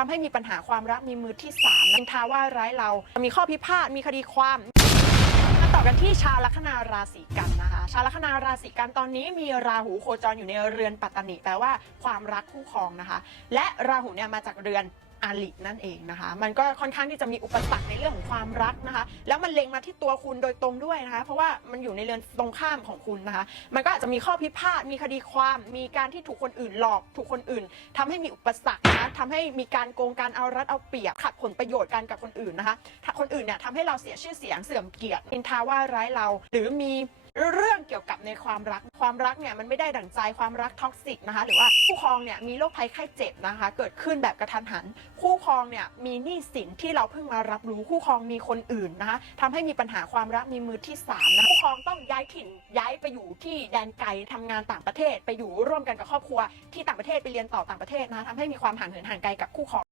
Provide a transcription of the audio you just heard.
ทำให้มีปัญหาความรักมีมือที่สามนินทาว่าร้ายเรา มีข้อพิพาท มีคดีความ มาต่อกันที่ชาวลัคนาราศีกันนะคะ ชาวลัคนาราศีกันตอนนี้มีราหูโคจรอยู่ในเรือนปัตตนิแปลว่าความรักคู่ครองนะคะ และราหูเนี่ยมาจากเรือน อาลินั่นเองนะคะ มันก็ค่อนข้างที่จะมีอุปสรรคในเรื่องของความรักนะคะ แล้วมันเล็งมาที่ตัวคุณโดยตรงด้วยนะคะ เพราะว่ามันอยู่ในเรือนตรงข้ามของคุณนะคะ มันก็อาจจะมีข้อพิพาทมีคดีความ มีการที่ถูกคนอื่นหลอกถูกคนอื่นทำให้มีอุปสรรคนะทำให้มีการโกงการเอารัดเอาเปรียบขัดผลประโยชน์กันกับคนอื่นนะคะถ้าคนอื่นเนี่ยทำให้เราเสียชื่อเสียงเสื่อมเกียรตินินทาว่าร้ายเรา หรือมีเรื่อง เกี่ยวกับในความรัก ความรักเนี่ยมันไม่ได้ดั่งใจความรักท็อกซิกนะคะหรือว่าคู่ครองเนี่ยมีโรคภัยไข้เจ็บนะคะ เกิดขึ้นแบบกระทันหัน คู่ครองเนี่ยมีหนี้สินที่เราเพิ่งมารับรู้คู่ครองมีคนอื่นนะคะทำให้มีปัญหาความรักมีมือที่สามนะคู่ครองต้องย้ายถิ่นย้ายไปอยู่ที่แดนไกลทำงานต่างประเทศ ไปอยู่ร่วมกันกับครอบครัว ที่ต่างประเทศไปเรียนต่อต่างประเทศนะคะทำให้มีความห่างเหินห่างไกลกับคู่ครอง